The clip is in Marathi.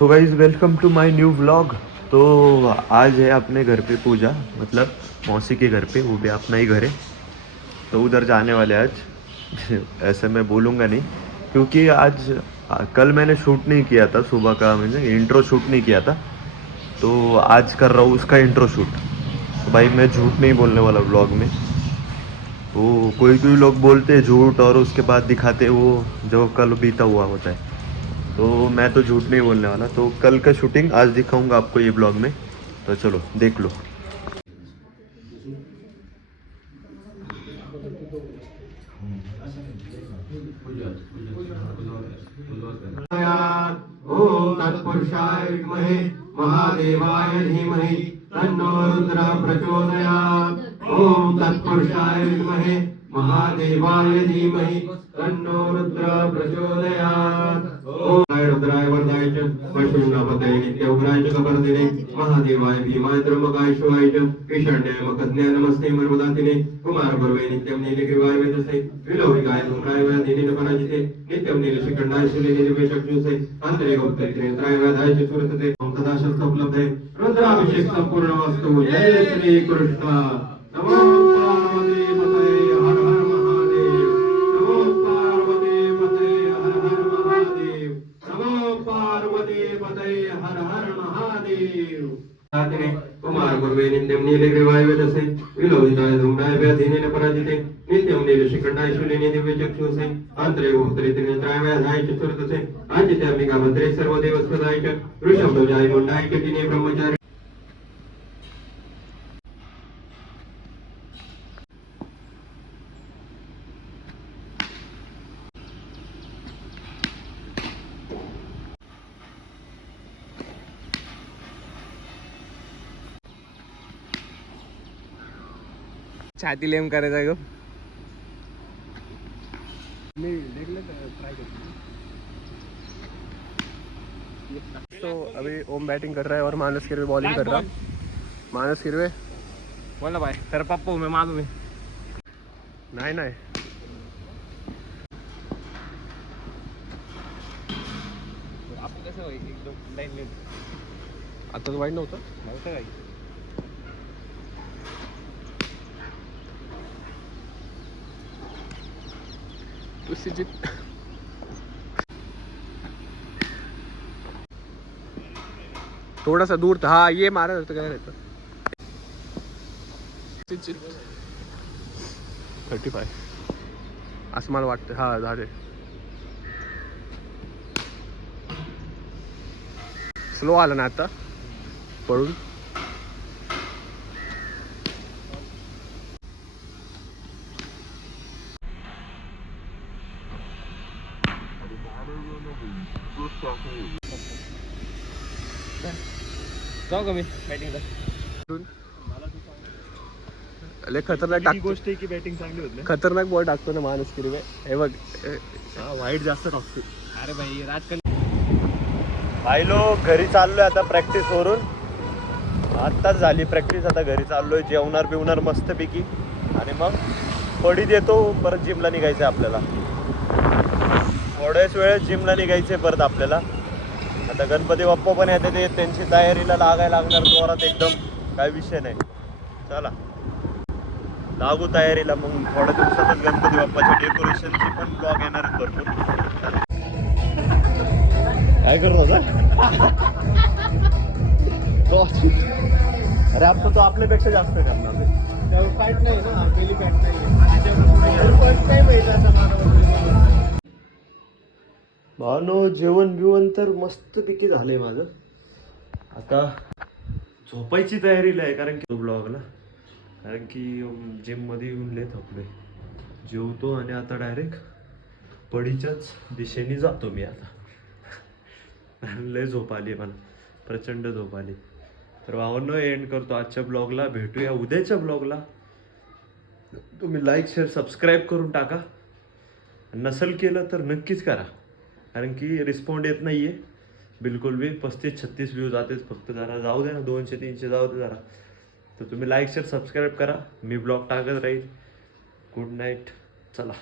So guys welcome to my new vlog. तो आज है अपने घर पे पूजा, मतलब मौसी के घर पे, वो भी अपना ही घर है। तो उधर जाने वाले आज ऐसे मैं बोलूँगा नहीं, क्योंकि आज कल मैंने शूट नहीं किया था सुबह का, मैंने इंट्रो शूट नहीं किया था, तो आज कर रहा हूँ उसका इंट्रो शूट। तो भाई मैं झूठ नहीं बोलने वाला व्लॉग में। वो कोई कोई लोग बोलते हैं झूठ और उसके बाद दिखाते वो जो कल बीता हुआ होता है। तो मैं तो झूठ नहीं बोलने वाला, तो कल का शूटिंग आज दिखाऊंगा आपको ये ब्लॉग में। तो चलो देख लो। ओम तत्पुरुषाय विद्महे महादेवाय धीमहि तन्नो रुद्र प्रचोदयात्। ओम तत्पुरुषाय विद्महे महादेवाय धीमहि तन्नो रुद्र प्रचोदयात्। ओम रुद्राय वरदाय च वैष्णवपतये नित्योग्राय च कपर्दिने महादेवाय भीमाय त्र्यंबकाय शिवाय च ईशान्याय मकज्ञाय नमस्ते मर्वदातिने कुमार गुरुवे नित्यं नीलग्रीवाय वेदसे विलोहिकाय धूम्राय वेदिने पराजिते नित्यं नीलशिखण्डाय शूलिने दिव्यचक्षुषे आन्तरे गुप्तनेत्राय वेदाय च सुरतते तदा शस्त्र उपलब्धे रुद्राभिषेक संपूर्णमस्तु। जय श्री कृष्ण। नमो पार्वती पतये हर हर महादेव। नमो पार्वती पतये हर हर महादेव। नमो पार्वती पतये हर हर महादेव। कुमार गुरुवे नित्यं नीलग्रीवाय वेदसे विलोहिताय धूम्राय वेदिने पराजिते नित्यं नीलशिखण्डाय शूलिने दिव्यचक्षुषे आन्तरे गुप्तनेत्राय वेदाय च सुरतसे आजिते अंबिका भद्रे सर्वदेवस्वदाय च वृषभध्वजाय मुण्डाय कटिने ब्रह्मचारी। छाती लेम करायचा गो मी देखले ट्राई कर। तो अभी ओम बैटिंग कर रहा है और मानस किरवे बॉलिंग कर रहा। मानस किरवे बोल ना भाई, तेरा पप्पा हूँ मैं, मालूम है। नाही नाही आपण कसं एकदम लाईन आता तर वाईट नव्हतं काही थोड़ा सा दूर था। हाँ ये मारा रहता क्या रहता 35 आसमान वाटतं। हा झाले स्लो आला ना आता पळून। जाऊ का मी बॅटिंगला? लय खतरनाक टाकतो। गोष्ट आहे की बॅटिंग चांगली होत नाही, खतरनाक बॉल टाकतो ना माणूस किरवे। हे बघ वाईट जास्त टाकतो। अरे भाई राजकाल भाई लोग घरी चाललोय आता प्रॅक्टिस वरून। आत्ताच झाली प्रॅक्टिस, आता घरी चाललोय, जेवणार बिवणार मस्तपैकी आणि मग पडी देतो, परत जिमला निघायचं आहे आपल्याला। थोड्याच वेळेत जिमला निघायचं आहे परत आपल्याला। आता गणपती बाप्पा पण येते, ते त्यांची तयारीला लागायला लागणार जोरात एकदम, काय विषय नाही। चला लागू तयारीला, मग थोड्या दिवसातच गणपती बाप्पाच्या डेकोरेशनची पण ब्लॉग येणार आहेत भरपूर। काय करत होता? अरे आपण तो आपल्यापेक्षा जास्त करणार, फाईट नाही ना, गेली फाईट नाही। भावनो जेवण बिवण तर मस्तपैकी झालंय माझं, आता झोपायची तयारीला आहे, कारण की ब्लॉगला, कारण की जिममध्ये येऊन लय थकलोय। जेवतो आणि आता डायरेक्ट पडीच्याच दिशेने जातो मी आता। लय झोप आली मला, प्रचंड झोप आली। तर भावांनो एंड करतो आजच्या ब्लॉगला, भेटूया उद्याच्या ब्लॉगला। तुम्ही लाईक शेअर सबस्क्राईब करून टाका, नसेल केलं तर नक्कीच करा, कारण की रिस्पॉन्ड येत नाही आहे बिलकुल भी। 35-36 व्ह्यूज जातेच फक्त, जरा जाऊ दे ना, 200-300 जाऊ दे जरा। तर तुम्ही लाईक शेअर सबस्क्राईब करा, मी ब्लॉग टाकत राहील। गुड नाईट, चला।